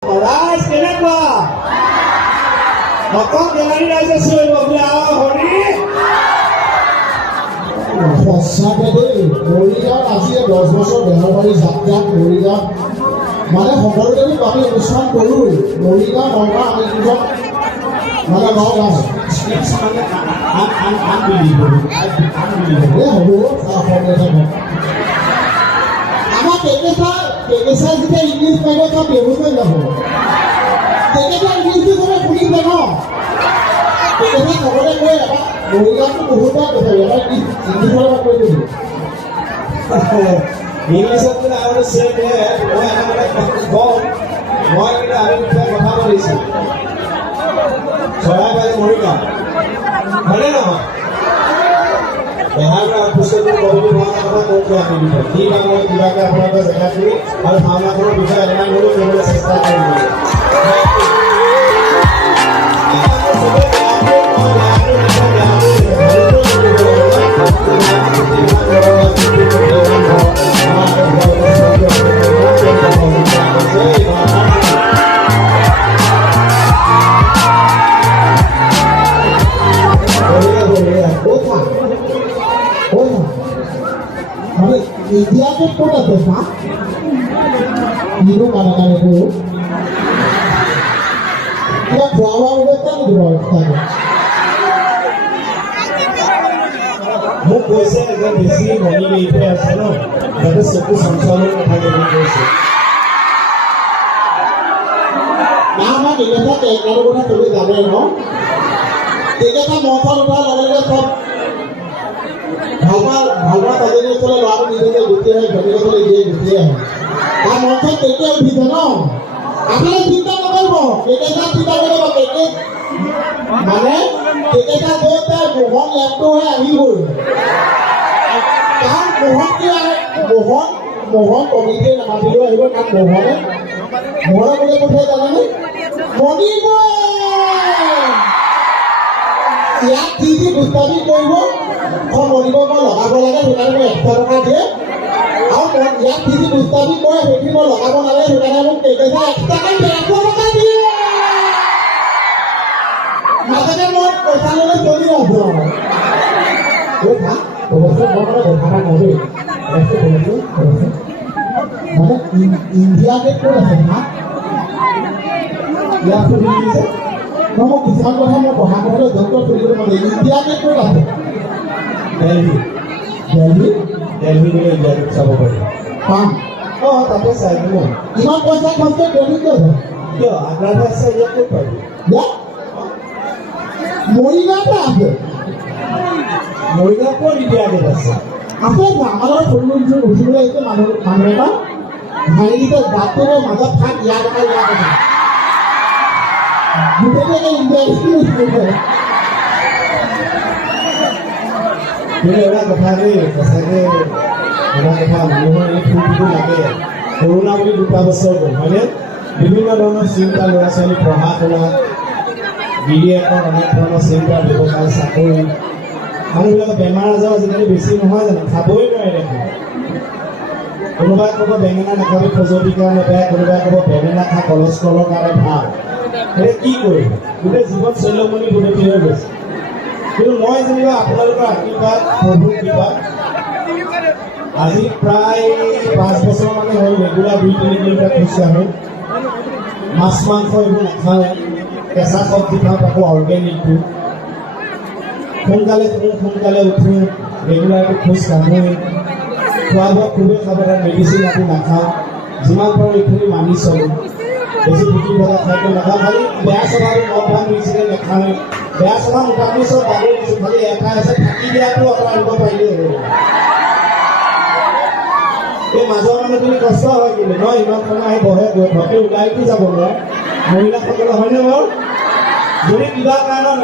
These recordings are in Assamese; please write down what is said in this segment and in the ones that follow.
Rise, kenapa? Maka jangan sesuai beberapa hari. সঁচাকে দেই মৰিগাঁৱত আজি 10 বছৰ বেহাৰবাৰী যাত্ৰাত মৰিগাঁৱত মানে সকলোতে আমি অনুষ্ঠান কৰোঁ মৰিগাঁও নগাঁও আমি দুজন মানে নগাঁও আমাৰ কেকেচা যেতিয়া ইংলিছ মাৰিব চব বেহুচ হৈ যাব কেকেচা ইংলিছটো চবে শুনিছে ন কেকেচা চবতে কৈ এবাৰ মৰিগাঁৱতো বহুত বাৰ কৈছে এবাৰ ইংলিছৰ পৰা কৈ দিলোঁ ইংলিছত আৰু চেক মই কওঁ মই কিন্তু আমি কথা পাতিছোঁ চৰাইবাৰী মৰিগাঁও হয়নে নহয় বেহাৰৰ পুস্তকৰ কবিতা ভাওনা কথা কওঁতে আমি কি কামৰ কিবাকৈ আপোনালোকে জেগা কৰি আৰু ভাওনাখনৰ বিষয়ে এলান হ'লেও কৰিবলৈ চেষ্টা কৰিব Indiaকে কোন আছে না নিরো কানাকানে কো এটা খাওয়া ব্যবস্থা কি ব্যবস্থা মোক কৈছে যে বেছি মনি গেইতে আছে ন তাতে চকু সঞ্চালন কথা কৈছে না না এটা কেনেকৈ কথা তুমি জানে ন এটা মথন উঠা লগে সব ভালবা তাজনী চলে ল'ৰাটো নিজে গুচি আহে ঘটিবলৈ দিয়ে গুচি আহে তাৰ মঞ্চত তেতিয়া উঠিছে ন আপোনালোকে চিন্তা নকৰিব কেকেচা চিন্তা কৰিব কেকে মানে কেকেচা গৈ তাৰ মোহন লেপটো হৈ আহিবই কাৰণ মোহন কি মোহন কমিটিয়ে নামাতিলেও আহিব কাৰণ মোহনে কোনে পঠিয়াই জানেনে মণিব ইয়াত কি কি দুষ্টামি কৰিব মণিব মই লগাব লাগে সেইকাৰণে মোক 100 টকা দিয়ে আৰু ইয়াত কি কি দুষ্টামি কৰে সেইখিনি মই লগাব নালাগে সেইকাৰণে মোক কেকেচা এক্সট্ৰাকৈ 100 টকা দিয়ে মাজতে মই পইচা ল'লে চলি আছোঁ অৱশ্যে মই মানে দেখা নাই দেই মানে ইণ্ডিয়াতে ক'ত আছে না ইয়াত শুনিছে মোক কিছুমান কথা মই পঢ়া কথাটো যন্ত্ৰ ফুৰিবলৈ মানে ইণ্ডিয়াতে ক'ত আছে দেলহি গ'লে ইণ্ডিয়াত চাব পাৰি পাম অঁ তাতে চাই দিব ইমান পইচা খৰচ কৰি দেলহিত আছে কিয় আগ্ৰাতে আছে ইয়াত ক'ত পাৰি মৰিগাঁৱতে আছে মৰিগাঁও ক'ত ইণ্ডিয়াত আছে আছে আমাৰ সৰু উঠিবলৈ আহিছে মানুহ এটা ভাইকেইটা দাঁতৰ মাজত থাক ইয়াৰ কথা গোটেইটো ইণ্ডিয়া কিন্তু এটা কথা দেই সঁচাকৈ এটা কথা মানুহৰ এই ফূৰ্তিটো লাগে কৰোণা বুলি 2 বছৰ গ'ল হয়নে বিভিন্ন ধৰণৰ চিন্তা ল'ৰা ছোৱালী পঢ়া শুনা গিৰিয়েকৰ অনেক ধৰণৰ চিন্তা ব্যৱসায় চাকৰি মানুহবিলাকৰ বেমাৰ আজাৰ আজিকালি বেছি নহয় জানো খাবই নোৱাৰে দেখোন কোনোবাই ক'ব বেঙেনা নাখাবি খজুৱতিৰ কাৰণে বেয়া কোনোবাই ক'ব বেঙেনা খা কলেষ্ট্ৰলৰ কাৰণে ভাল এতিয়া কি কৰিম গোটেই জীৱন শৈলমণি গোটেই হৈ গৈছে কিন্তু মই যেনিবা আপোনালোকৰ আশীৰ্বাদ প্ৰভুৰ কৃপাত আজি প্ৰায় 5 বছৰ মানে হ'ল ৰেগুলাৰ 2-3 কিলোমিটাৰ খোজকাঢ়োঁ মাছ মাংস এইবোৰ নাখাওঁ কেঁচা চব্জি খাওঁ তাকো অৰ্গেনিকটো সোনকালে শুওঁ সোনকালে উঠোঁ ৰেগুলাৰটো খোজ কাঢ়োঁ খোৱা বোৱা খুবেই সাৱধান মেডিচিন একো নাখাওঁ যিমান পাৰোঁ এইখিনি মানি চলোঁ বেছি পুতি পেলাই খাদ্য নাখাওঁ খালি বেয়া স্বভাৱটো মদ ভাং মেডিচিনে নাখাওঁ বেয়া স্বভাৱ মোটামুটি চব বাদেই দিছোঁ খালি এটা আছে থাকি দিয়াটো আঁতৰাব পাৰিলেই হ'ল এই মাজৰ মানুহখিনি কষ্ট হয় কিন্তু ন ইমান সময় আহি বহে গৈ ঘৰতে ওলাইতো যাব নোৱাৰে মহিলাসকলে হয়নে বাৰু যদি কিবা কাৰণত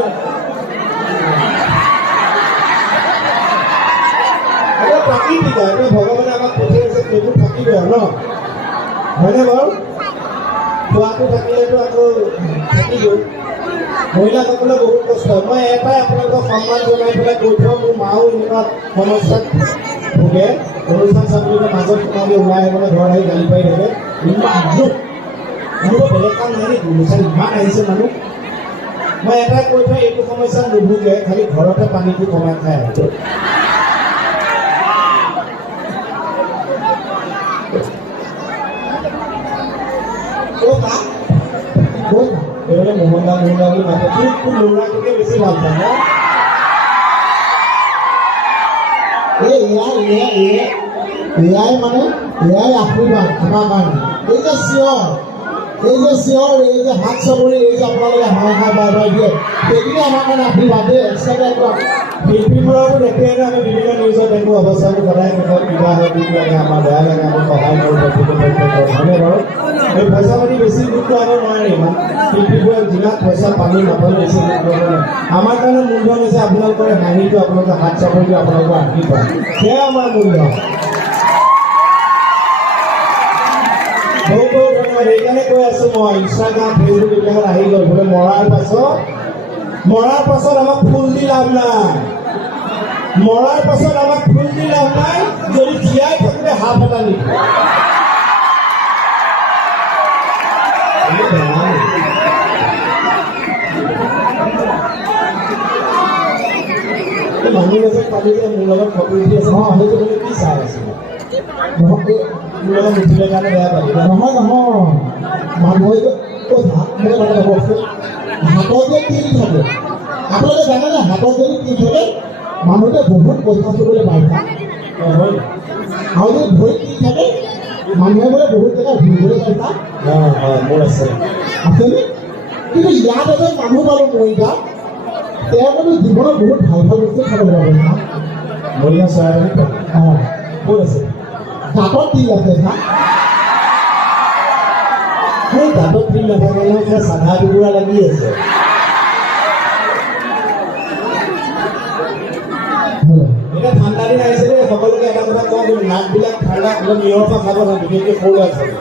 এটা প্ৰাকৃতিক এতিয়া ভগৱানে আমাক পঠিয়াইছে সেইবোৰ থাকিবই আৰু ন হয়নে বাৰু খোৱাটো থাকিলেতো আকৌ থাকিবই মহিলাসকলে বহুত কষ্ট মই এটাই আপোনালোকক সন্মান জনাই পেলাই কৈ থওঁ মোৰ মাও এনেকুৱা সমস্যাত ভোগে অনুষ্ঠান চাবলৈ মাজত সোমাই ওলাই আহিবলৈ ঘৰত আহি গালি পাৰি থাকে ইমান বেলেগ কাম নাই নেকি মিছাই ইমান আহিছে মানুহ মই এটা কৈ থৈ এইটো সমস্যা নুভুগে খালি ঘৰতে পানীটো কমাই খাই আৰু এইবাৰে মোহনদা বুলি মাতে কোন ল'ৰাটোকে বেছি ভাল পায় এয়াই মানে এয়াই আশীৰ্বাদ আমাৰ কাৰণে এই যে চিঞৰ এই যে হাত চাপৰি এই যে আপোনালোকে হাই বাই দিয়ে সেইখিনি আমাৰ কাৰণে আশীৰ্বাদ দেই এক্সট্ৰাকে শিল্পীবোৰকো দেখি আমি বিভিন্ন নিউজত দেখোঁ অৱস্থাবোৰ সদায় মুখত কিবা হয় দুখ লাগে আমাৰ বেয়া লাগে আমি সহায় কৰোঁ হয়নে বাৰু এই পইচা পাতি বেছি দুখ আনিব নোৱাৰে ইমান শিল্পীবোৰে যিমান পইচা পানী নাপালে বেছি দুখ নোৱাৰে আমাৰ কাৰণে মূলধন হৈছে আপোনালোকৰ হাঁহিটো আপোনালোকৰ হাত চাপৰিটো আপোনালোকৰ আশীৰ্বাদ সেয়া আমাৰ মূলধন বহুত বহুত ধন্যবাদ সেইকাৰণে কৈ আছোঁ মই ইনষ্টাগ্ৰাম ফেচবুক এইবিলাকত আহি গ'ল বোলে মৰাৰ পাছত আমাক ফুল দি লাভ নাই মৰাৰ পাছত আমাক ফুল দি লাভ নাই যদি জীয়াই থাকোঁতে হাত এটা নিদিয়ে মানুহ আছে কালি যে মোৰ লগত ফটো উঠি আছে সেইটো বোলে কি চাই আছিলে মোৰ লগত উঠিলে কাৰণে বেয়া পালি নহয় মানুহে কথা হাতত যে তিল থাকে আপোনালোকে জানে যে হাতত যদি তিল থাকে মানুহটোৱে বহুত পইচা চুবলৈ পায় আৰু যদি ভৰিত তিল থাকে মানুহে বোলে বহুত জেগা ঘূৰিবলৈ পাইছা মোৰ আছে আছেনে কিন্তু ইয়াত এজন মানুহ পালোঁ মৰিগা তেওঁ কিন্তু জীৱনত বহুত ভাল বস্তু খাব পাব মৰিগা চৰাই ক'ত আছে দাঁতত তিল আছে চা সেই দাঁতত তিল নাথাকে নহয় চাধা টুকুৰা লাগি আছে এতিয়া ঠাণ্ডা দিন আহিছে দেই সকলোকে এটা কথা কওঁ কিন্তু নাকবিলাক ঠাণ্ডা অলপ নিয়ৰৰ পৰা খাব নহয় বিশেষকৈ সৰু ল'ৰা ছোৱালী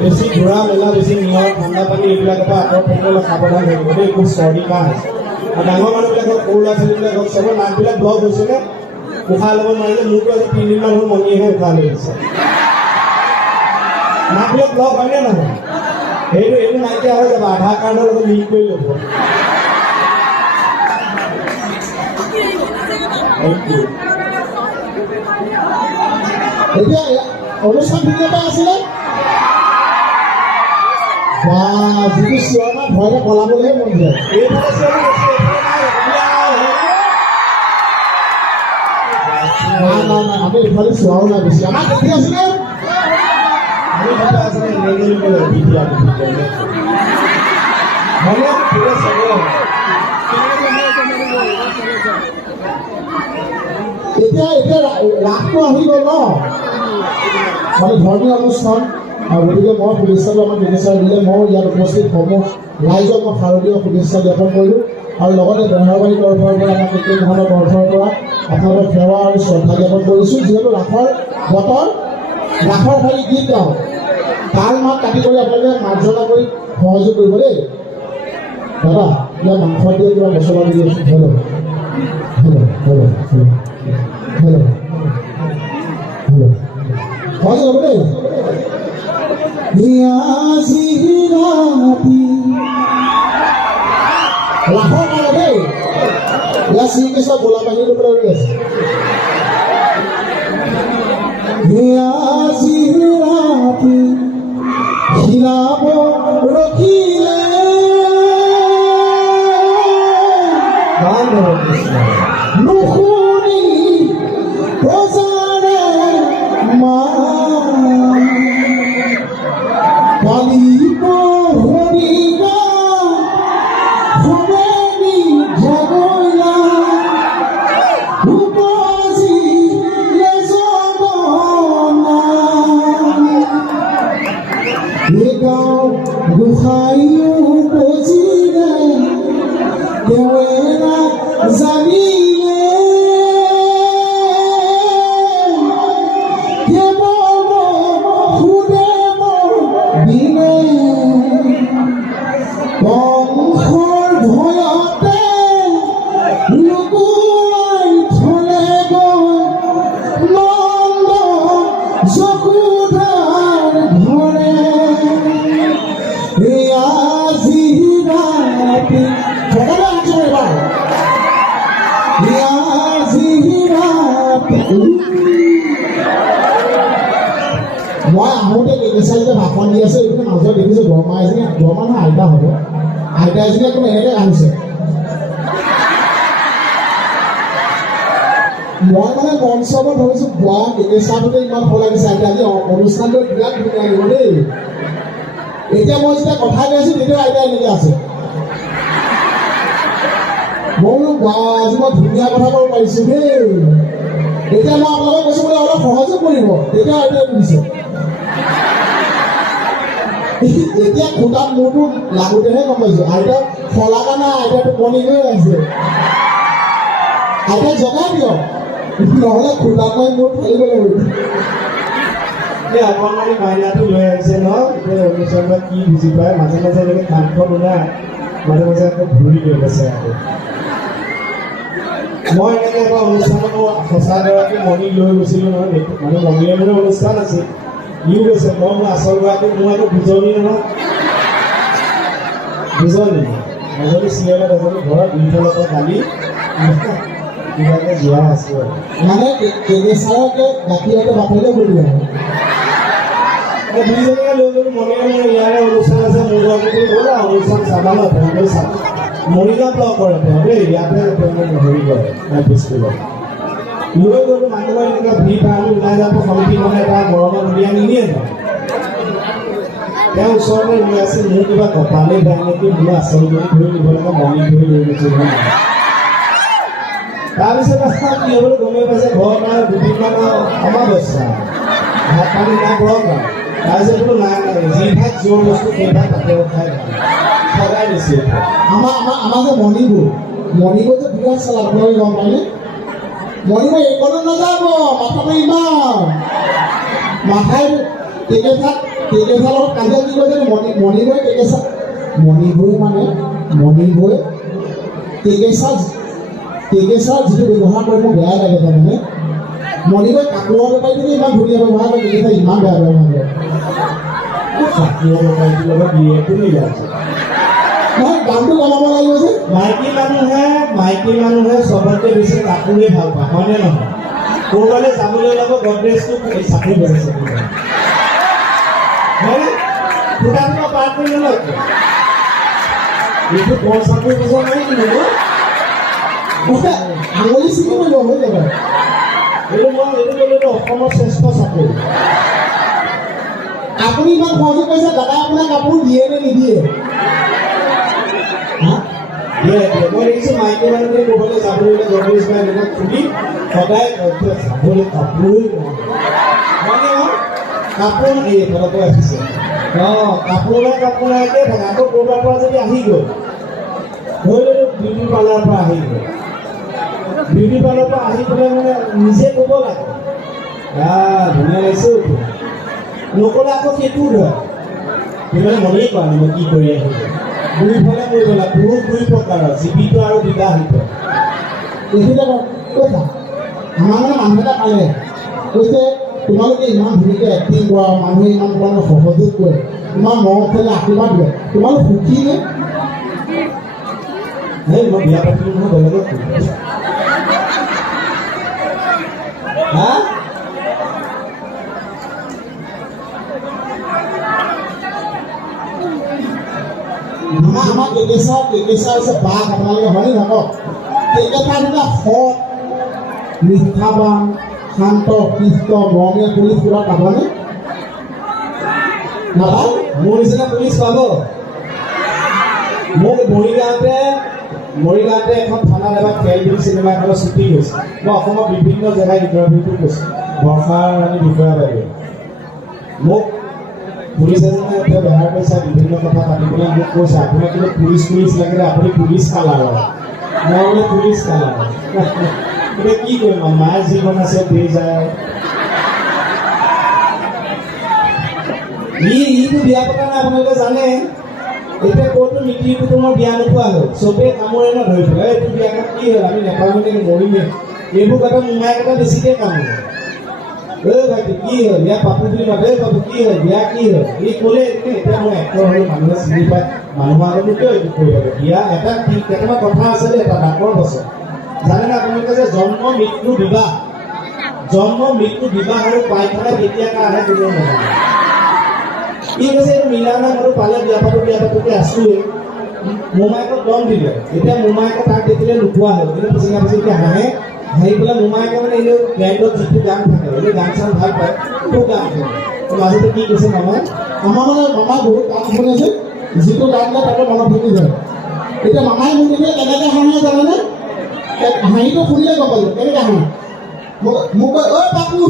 বেছি ঘূৰা মেলা বেছি নিয়ৰ ঠাণ্ডা পানী এইবিলাকৰ পৰা আঁতৰত থাকিবলৈ সাৱধান থাকিব দেই খুব চৰ্দি কাহ আছে আৰু ডাঙৰ মানুহবিলাকক সৰু ল'ৰা ছোৱালীবিলাকক চবৰ নাকবিলাক ব্লক হৈছেনে উশাহ ল'ব নোৱাৰিলে মোৰতো আজি 3 দিনমান হ'ল মণিয়েহে উশাহ লৈ আছে নাকবিলাক ব্লক হয়নে নহয় এইটো নাইকিয়া হৈ যাব আধাৰ কাৰ্ডৰ লগত লিংক কৰি ল'ব এতিয়া অনুষ্ঠান ভিডিঅ'টা আছিলে বা যিটো চিঞৰ ভয়তে পলাবলৈহে মন যায় আমি ইফালে চোৱাও নাই বেছি আমাক দেখি আছিলে এতিয়া ৰাসটো আহি গ'ল ন মানে ধৰ্মীয় অনুষ্ঠান আৰু গতিকে মই শুভেচ্ছাটো আমাক শুভেচ্ছা দিলে মই ইয়াত উপস্থিত সমূহ ৰাইজক মই শাৰদীয় শুভেচ্ছা জ্ঞাপন কৰিলোঁ আৰু লগতে বেহাৰবাৰী তৰফৰ পৰা আমাৰ কেকে মহানৰ তৰফৰ পৰা আপোনালোকৰ সেৱা আৰু শ্ৰদ্ধা জ্ঞাপন কৰিছোঁ যিহেতু ৰাসৰ বতৰ ৰাসৰ খালি গীত গাওঁ তাল মাত কাটি কৰি আপোনালোকে মাৰ্জনা কৰি সহযোগ কৰিব দেই দাদা ইয়াৰ মাংস দিয়ে কিবা মছলা দি আছোঁ হেল্ল' সহযোগ হ'ব দেই ৰাসৰ কাৰণে দেই ইয়াৰ শ্ৰীকৃষ্ণ গোলা বাহিনীৰ পৰা ৰৈ আছে হিৰাব ৰখিলে নুশুনি প্ৰজাৰে মা কালিব হৰিণা সবেনি জগৈলা উপজিলে জগনা গাঁও গোসাঁইও উপজিলে দেৱেৰা জানিলে কেৱল সুদেৱ দিলে বংশৰ ভয়তে লুকুৱাই থলে গৈ নন্দ যশোদাৰ ঘৰে মই আহোঁতে কেকেচালিতে ভাষণ দি আছে এইপিনে মাজত দেখিছোঁ বৰমা এজনী বৰমা নহয় আইতা হ'ব আইতা এজনী একদম এনেকৈ আহিছে মই মানে মঞ্চত ভাবিছোঁ বোৱা কেকেচাটোতে ইমান ভাল লাগিছে আইতা আজি অনুষ্ঠানটো বিৰাট ধুনীয়া আহিব দেই এতিয়া মই যেতিয়া কথা কৈ আছোঁ তেতিয়া আইতা এনেকৈ আছে মই বোলো বা আজি মই ধুনীয়া কথা ক'ব পাৰিছোঁ দেই এতিয়া মই আপোনালোকে কৈছোঁ বোলে অলপ সহযোগ কৰিব তেতিয়া আইতাই কৈছে এতিয়া খুটাত মূৰটো লাগোতেহে গম পাইছোঁ আইতা ফলাকা নাই আইতাটো বনি গৈ আছে আইতাই জগাই দিয়ক নহ'লে খুটাত মই মূৰ ফালিব লাগিব এই অকণমানি মাইনাটো লৈ আহিছে ন এতিয়া অনুষ্ঠানত কি বুজি পায় মাজে মাজে এনেকৈ কাণখন ওলাই মাজে মাজে আকৌ ঘূৰি লৈ গৈছে আকৌ মই এনেকৈ এবাৰ অনুষ্ঠানত সঁচাগৰাকী মণি লৈ গৈছিলোঁ নহয় মানে মণিৰে মোৰ অনুষ্ঠান আছিল ইও গৈছে মই মোৰ আচল গৰাকী মোৰ আকৌ দুজনী নহয় দুজনী এজনী চিৰিয়েলত এজনী ঘৰত দুইফালৰ পৰা গালি কিবাকে যোৱা আছোঁ আৰু মানে কেকেচাৰকে গাখীৰতে বাপেকে বলি আহে দুইজনীকে লৈ গ'লো মণিৰে মোৰ ইয়াৰে অনুষ্ঠান আছে মোৰ লগতে গ'ল আৰু অনুষ্ঠান চাবা ন তেওঁলোকে চাব মৰিগাঁৱত লগ কৰে তেওঁ দেই ইয়াতে তেওঁলোকে হেৰি কৰে স্কুলত লৈ গ'লো মানুহে এনেকুৱা ভিৰ পাই ওলাই যাব সমিতি মানে এটা গৰমত উলিয়াই নিনিয়ে ন তেওঁ ওচৰতে ৰৈ আছে মোৰ কিবা কপালেই বেয়া নেকি বোলো আচল কৰি ধৰি নিব লাগে মণি ধৰি লৈ গৈছোঁ তাৰপিছত কি হ'বলৈ গমেই পাইছে ঘৰত আৰু দুদিনমান অমাৱস্যা ভাত পানী নাই ঘৰত আৰু তাৰপিছত বোলো নাই নাই যি ভাত যোৰ বস্তু সেই ভাত তাতে খাই সদায় দিছে আমাৰ যে মণিবোৰ যে বিৰাট চালাক আপোনালোকে গম পায়নে মণিবোৰ এইকণত নাযাব মাথাটো ইমান মাথাই কেকেচাৰ লগত কাজিয়া কি কৰিছে মণিবৈ কেকেচাৰ যিটো ব্যৱহাৰ কৰে মোৰ বেয়া লাগে তাৰমানে মণিবৈ কাপোৰৰ বেপাৰীটো ইমান ধুনীয়া ব্যৱহাৰ কৰে কেকেচাৰ ইমান বেয়া ব্যৱহাৰ কৰে কাপোৰৰ বেপাৰীটোৰ লগত বিয়েটো মিলাইছে নহয় দামটো কমাব লাগিব যে মাইকী মানুহে চবতকৈ বেছি কাপোৰে ভাল পায় হয়নে নহয় ক'ৰবালৈ যাবলৈ ওলাব গডৰেজটো চাকৰি কৰিছে হয়নে ফুটাটো পাৰ কৰি নলয় এইটো বৰ চাকৰি বুজা নাই কিন্তু আঙুলি চিঙি কৰিব হৈ যাব এইটো ক'লো অসমৰ শ্ৰেষ্ঠ চাকৰি আপুনি ইমান সহযোগ কৰিছে দাদাই আপোনাক কাপোৰ দিয়ে নে নিদিয়ে মই দেখিছোঁ মাইকী মানুহে ক'বলৈ যাবলৈ গডৰেজ বা এনেকুৱা খুলি সদায় যাবলৈ কাপোৰেই মানে কাপোৰ এই তলতে ৰাখিছে কাপোৰ নাইকে থাকে আকৌ ক'ৰবাৰ পৰা যদি আহি গ'ল ধৰি ললোঁ বিউটি পাৰ্লাৰৰ পৰা আহি গ'ল বিউটি পাৰ্লাৰৰ পৰা আহি পেলাই মানে নিজে ক'ব লাগে ধুনীয়া লাগিছে নক'লে আকৌ সেইটোও ধৰে মানে মনেই কৰা নাই মই কি কৰি আহিব দুইফালে কৰিব লাগে পুৰুষ দুই প্ৰকাৰৰ জীৱিত আৰু বিবাহিত এইটো কথা আমাৰ মানে মানুহ এটা পালে কৈছে তোমালোকে ইমান ধুনীয়াকৈ এক্টিং কৰা মানুহে ইমান তোমালোকে সহযোগ কৰে ইমান মৰম ফেলে আশীৰ্বাদ দিয়ে তোমালোক সুখী নে মই বিয়া পাতিলোঁ নহয় বেলেগত হা আমাৰ কেকেচাৰ হৈছে বাঘ আপোনালোকে হয়নে নকওক কেকেচাৰ দুটা সৎ মিঠাবান শান্ত শিষ্ট মৰমীয়া পুলিচ কিবা পাবনে নাপায় মোৰ নিচিনা পুলিচ পাব মোক মৰিগাঁৱতে এখন থানাত এবাৰ খেল বুলি চিনেমা এখনৰ শ্বুটিং হৈছে মই অসমৰ বিভিন্ন জেগাত ইণ্টাৰভিউটো কৈছোঁ বৰ্ষাৰ ৰাণী বিষয়া বাইদেউ মোক পুলিচ এজনে এতিয়া ব্যৱহাৰ কৰিছে বিভিন্ন কথা পাতিবলৈ মোক কৈছে আপোনাক কিন্তু পুলিচ লাগিলে আপুনি পুলিচ কালাৰ মই বোলে পুলিচ কালাৰ এতিয়া কি কৰিম মায়ে জীৱন আছে দি যায় ইটো বিয়া পতা নাই আপোনালোকে জানে এতিয়া ক'তো নীতি কুটুমৰ বিয়া নোপোৱা হ'ল চবেই কামোৰে ন ধৰি পেলাই এইটো বিয়াখন কি হ'ল আমি নেপাওঁ নেকি মৰিমে এইবোৰ কথা মোমাইক এটা বেছিকৈ কামোৰে ভাইটি কি হ'ল বিয়া পাপু বুলি মাতে পাপু কি হ'ল বিয়া কি হ'ল ই ক'লে এতিয়া মই এক্টৰ হ'লো মানুহে চিনি পায় মানুহৰ আগতো কিয় এইটো কৰি থাকে বিয়া এটা কেইটামান কথা আছে দেই এটা ডাকৰ বছৰ জানে না আপোনালোকে যে জন্ম মৃত্যু বিবাহ আৰু পাইখানা কেতিয়াকে আহে কোনেও নাজানে কি কৈছে এইটো মিলা নাই বাৰু পালে বিয়া পাতোকে আছোৱেই মোমায়েকক দম দিলে এতিয়া মোমায়েকে তাক দেখিলে নোপোৱা হ'ল কিন্তু পিছিঙা পিছিকে হাঁহি পেলাই মোমায়েকে মানে এই বেণ্ডত যিটো গান থাকে এই গান চান ভাল পায় খুব গান শুনে মাজতে কি কৈছে মামাই আমাৰ মানে মামাই বহুত গান শুনিছে যিটো গান গায় তাতে মনত থাকি যায় এতিয়া মামাই মোক দেখে কেনেকৈ হাঁহে জানেনে হাঁহিটো শুনিলে গম পালোঁ কেনেকৈ হাঁহে মোক কয় ঐ বাপু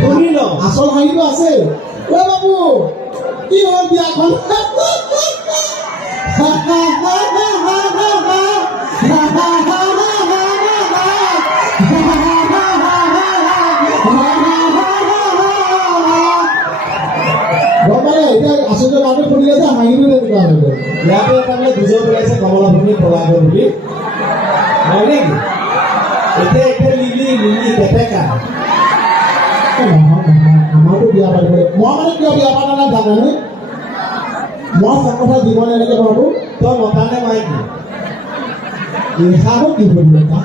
শুনি ল আচল হাঁহিটো আছে ঐ বাপু কি হ'ল বিয়াখন আচলতে গানটো শুনিলে যে হাঁহিটো তেনেকুৱা হৈ গ'ল ইয়াতে তাৰমানে দুজন ওলাইছে কমলাভূমি পলাগৰ বুলি হয় নেকি এতিয়া লিলি কেটেকা আমাৰতো বিয়া পাতিব মই মানে কিয় বিয়া পাতা নাই জানানে মই সব কথা জীৱন এনেকৈ ভাবোঁ তই মতা নে মাইকী ইহানো কি কৰিব তা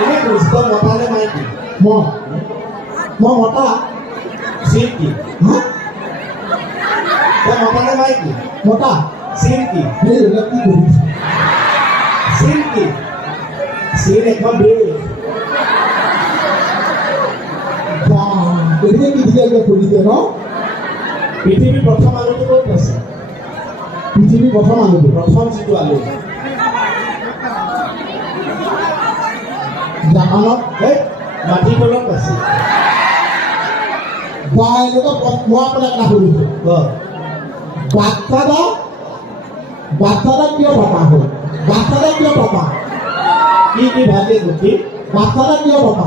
এনে কৈছো তই মতা নে মাইকী মই মতা চিন কি হা তই মতা নে মাইকী মতা চিন কি এইবিলাক কি কৰিছে চিন কি চিন এখন দিয়ে গতিকে কি ধুনীয়াকৈ কৰিছে ন পৃথিৱীৰ প্ৰথম আলুটো ক'ত আছে পৃথিৱীৰ প্ৰথম আলুটো প্ৰথম যিটো আলু জাপানত এই মাটিৰ তলত আছে বা এনেকুৱা মই আপোনাক এটা সুধিছোঁ বাচ্চাটা কিয় পাপা হ'ল বাচ্চাটা কিয় পাপা কি ভাগে গুটি বাচ্চাটা কিয় পাপা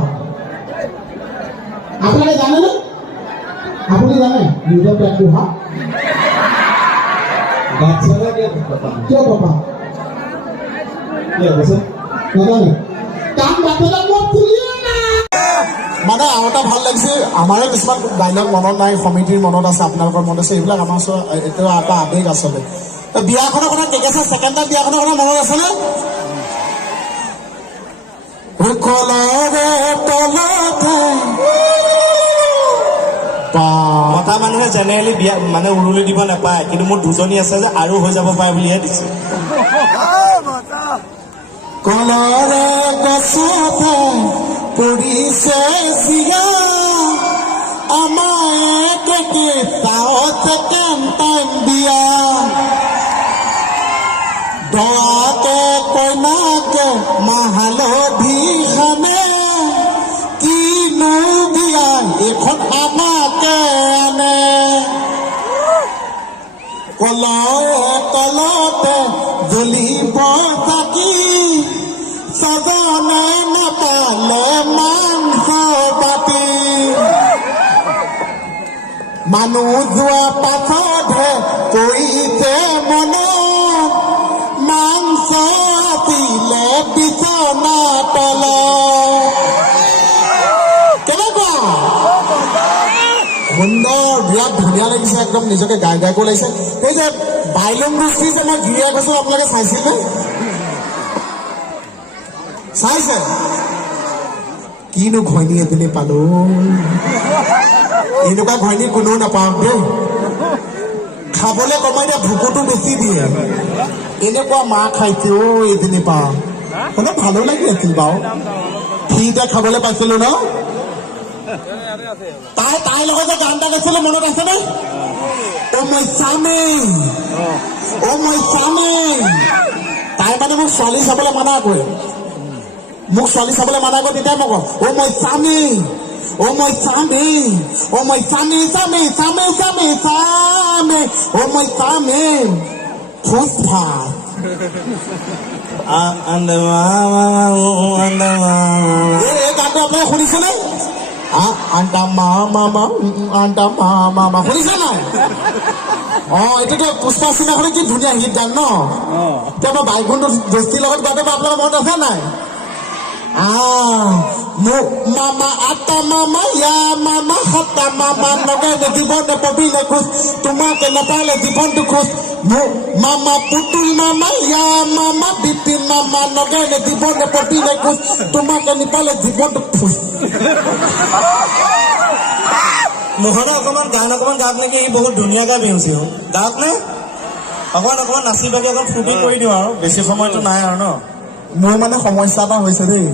আপোনালোকে জানেনে আপুনি জানে নিজৰ পেটটো হা বাচ্চাৰা কিয় পাপা নাজানে কাম বাচ্চাটা মই ফুলিয়ে মানে আৰু এটা ভাল লাগিছে আমাৰে কিছুমান ডাইলগ মনত নাই সমিতিৰ মনত আছে আপোনালোকৰ মনত আছে এইবিলাক আমাৰ ওচৰত এইটো এটা আৱেগ আচলতে বিয়াখনৰ কথা কেকেছে ছেকেণ্ড টাইম বিয়াখনৰ কথা মনত আছেনে মতা মানুহে জেনেৰেলি বিয়া মানে উৰুলি দিব নাপায় কিন্তু মোৰ দুজনী আছে যে আৰু হৈ যাব পাৰে বুলিহে দিছে কলৰে গছতে পৰিছে জিয়া আমাৰ কেকে তাওতে কেণ্টাইম দিয়া দৰাকে কইনাকে মাহালধি খানে কিনো বিয়া এখন আমাকে আনে কলতে জ্বলিব চাকি সজনে নাপালে মাংস বাতি মানুহ যোৱা পাছতহে কৰিছে মনত মাংস আছিলে বিচনা তলত কেনেকুৱা সুন্দৰ বিৰাট ধুনীয়া লাগিছে একদম নিজকে গাই গাই কৈ লাগিছে এই যে বাইলুং গোষ্ঠী যে মই গিৰিয়া কৈছো আপোনালোকে চাইছিলে চাইছে কিনো ঘৈণী এজনী পালো এনেকুৱা ঘৈণী কোনেও নাপাওঁ দেই খাবলৈ কমাই দিয়া ভোকতো বেছি দিয়ে এনেকুৱা মাহ খাইছে অ এজনী পাওঁ মানে ভালো লাগি আছিল বাৰু ফ্ৰীতে খাবলৈ পাইছিলো ন তাইৰ লগত যে গান এটা গাইছিলো মনত আছেনে অ মই স্বামী তাই মানে মোক ছোৱালী চাবলৈ মানা কৰে তেতিয়াই মই কওঁ অ মই স্বামী অ মই স্বামী অ মই স্বামী অ মই স্বামী খোজ ভাত এই গানটো আপোনালোকে শুনিছেনে আন্টা মা শুনিছে নাই এইটোতো পুষ্পা চিনেমাখনে কি ধুনীয়া হিট গান ন এতিয়া মই বাইকখনটো দোস্তিৰ লগত গাওঁতে আপোনালোকৰ মনত আছে নাই মামা আটা মামা ইয়া মামা হাতা মামা লগাই জীৱন পবিলে খোজ তোমাকে নাপালে জীৱনটো খোজ Mama putul mama ya mama bipin mama nogene dibonde potine kus tumake nipale dibonde pus. মোহনে অকণমান গান অকণমান গাওক নেকি ই বহুত ধুনীয়াকৈ বিহুছি গাওক নে অকণমান নাচি বাগি অকণ ফূৰ্তি কৰি দিওঁ আৰু বেছি সময়টো নাই আৰু ন মোৰ মানে সমস্যা এটা হৈছে দেই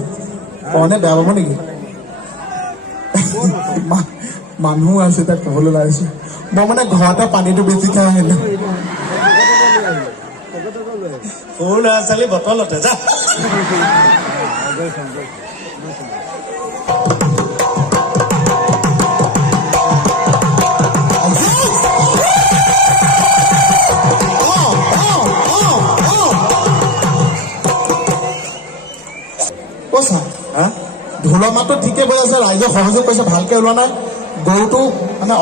কৰণে বেয়া পাব নেকি মানুহ আছে তাক ক'বলৈ ওলাইছো মই মানে ঘৰতে পানীটো বেছি খাই আহিলো সৰু ল'ৰা ছোৱালী বটলতে যা ঢোলৰ মাতটো ঠিকে বৈ আছে ৰাইজে সহযোগ কৰিছে ভালকে ওলোৱা নাই গৰুটো মানে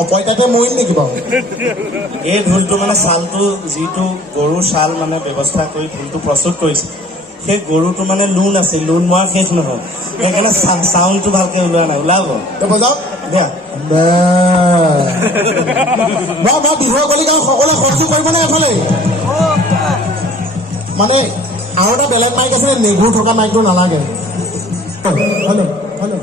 অপইতাতে মৰিল নেকি বাৰু এই ঢোলটো মানে ছালটো যিটো গৰুৰ ছাল মানে ব্যৱস্থা কৰি ঢোলটো প্ৰস্তুত কৰিছে সেই গৰুটো মানে লোন আছে লোন মৰা শেষ নহয় সেইকাৰণে চাউণ্ডটো ভালকে ওলোৱা নাই ওলাব বজাওক দিয়া মই বিহুৰ গলি গাঁও সকলোৱে সহযোগ কৰিব নে এফালে মানে আৰু এটা বেলেগ মাইক আছে নেগুৰ থকা মাইকটো নালাগে হেল্ল' হেল্ল'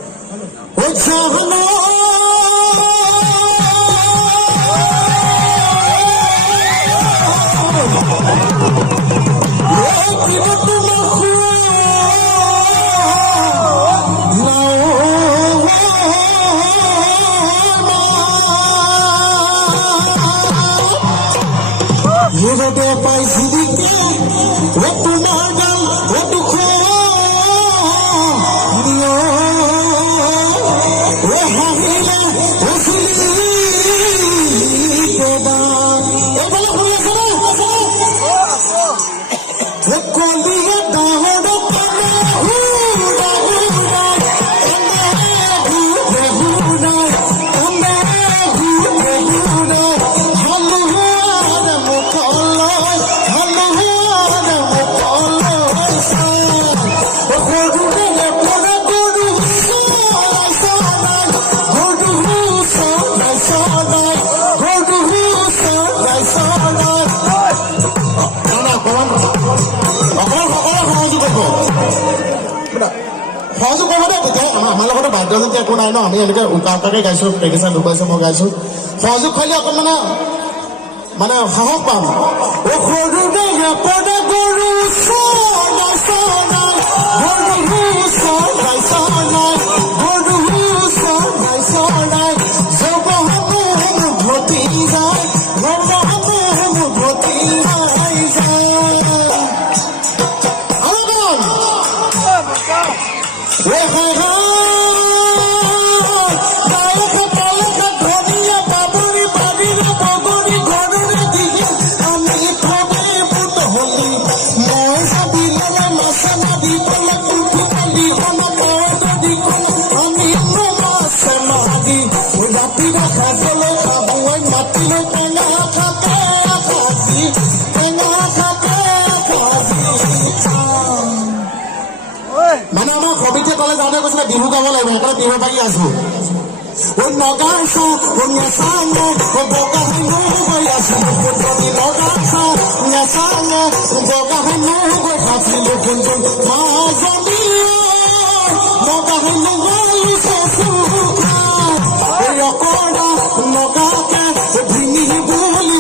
সহযোগ কৰিব দে তেতিয়া আমাৰ লগতে বাদ্যযন্ত্ৰ একো নাই ন আমি এনেকৈ উকা উকাকৈ গাইছোঁ পেকিচাৰ ঢুকাইছোঁ মই গাইছোঁ সহযোগ খালি অকণ মানে সাহস পাম মানে আমাৰ কমিটিয়ে ক'লে যাওঁতে কৈছিলে বিহু গাব লাগিব সেইকাৰণে বিহু বাগি আছো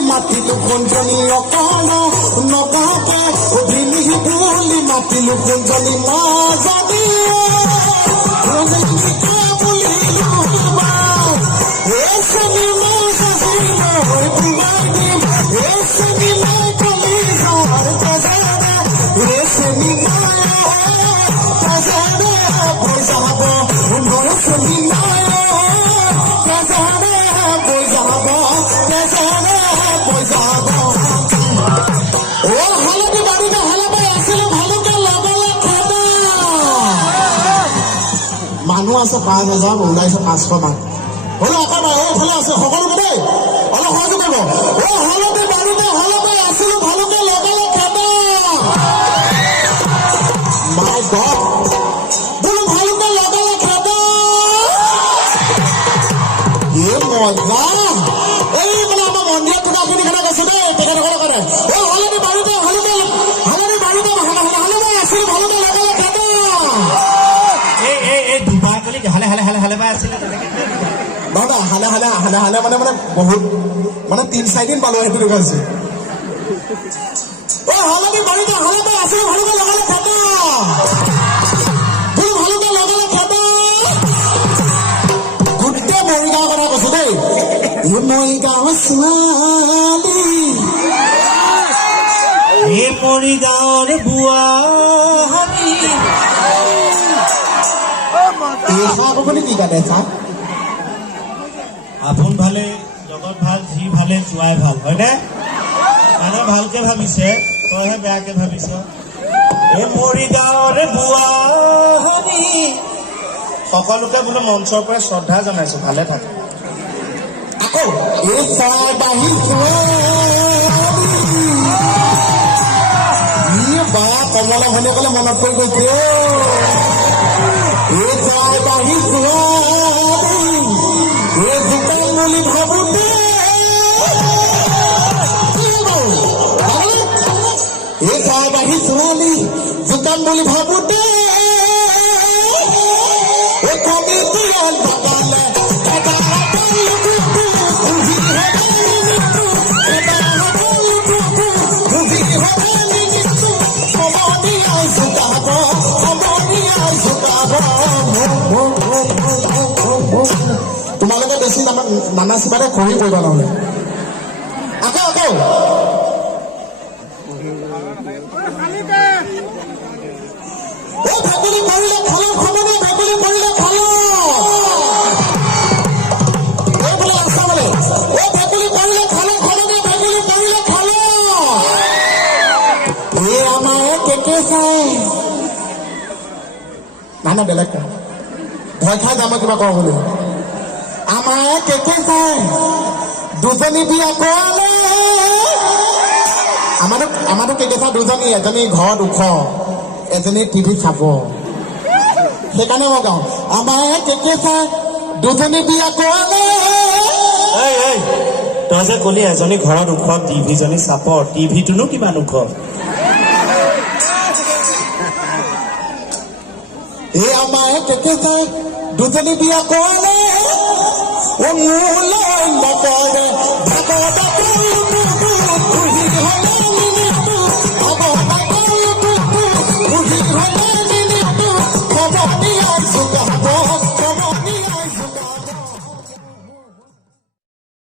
মাতিলো কোনজনী নগাকে বুলি মাতিলো কোনজনী মাজনী মানুহ আছে 5,000 ওলাইছে 500 মান হলো আকৌ এইফালে আছে সকলোকে দেই অলপ সহযোগ কৰিব হলতে বাৰুতে হলতে আছিলো ভালকে লগালে খাবা মাই গড বোলো ভালকে লগালে খাবা মজা এই মানে আমাৰ মন্দিৰত কিবাখিনি কথা কৈছো দেই তেখেতসকলৰ কাৰণে হালধি বাৰুতে আছিল ভালুতে লগালে খাব এই দুবাৰ কলি হালে বাই আছিলে নহয় হালে মানে বহুত মানে 3-4 দিন পালো সেইটো দেখাইছো হালধি বাৰুতে আছিল ভালুতে লগালে খাব ভালুতে লগালে খাব গোটেই মৰিগাঁৱৰ কথা কৈছো দেই এই মৰিগাঁৱৰ ছোৱালী এই মৰিগাঁৱৰ বুঢ়ী আপুনি কি গানে চা আপোন ভালে জগত ভাল যি ভালে চোৱাই ভাল হয়নে মানে ভালকে ভাবিছে তইহে বেয়াকে ভাবিছ এই মৰিগাঁৱৰ বুঢ়ী সকলোকে বোলো মঞ্চৰ পৰা শ্ৰদ্ধা জনাইছো ভালে থাকে আকৌ এই চৰাইবাহী বা কমলা ভনী কলে মনত পৰি গৈছে এই চৰাইবাহী এই দোকান বুলি ভাবোতে এই চৰাইবাহী ছোৱালী দোকান বুলি ভাবোতে এই কমিটি ঢকালে তোমালোকে বেছি নানা চিবাতে খৰি কৰিবা নহ'লে আকৌ ভেকুলী কৰিলে খালো খমনে ভেকুলী কৰিলে খালো বোলে আছা বোলে ভেকুলী কৰিলে খালো খমনে ভেকুলী কৰিলে খালো এই আমাৰ কেকে চাই নাই বেলেগ কওঁ ভয় খাই যাম কিবা কওঁ বুলি আমাৰ কেকে চাই দুজনী বিয়া কৰালে আমাৰতো কেকে চাই দুজনী এজনী ঘৰত ওখ এজনী টিভি চাব সেইকাৰণে মই গাওঁ আমাৰ কেকে চাই দুজনী বিয়া কৰালে তই যে কলি এজনী ঘৰত ওখ টিভিজনী চাপৰ টিভিটোনো কিমান ওখ এই আমাৰ কেকে চাই দুজনী বিয়া কৰালে মোৰ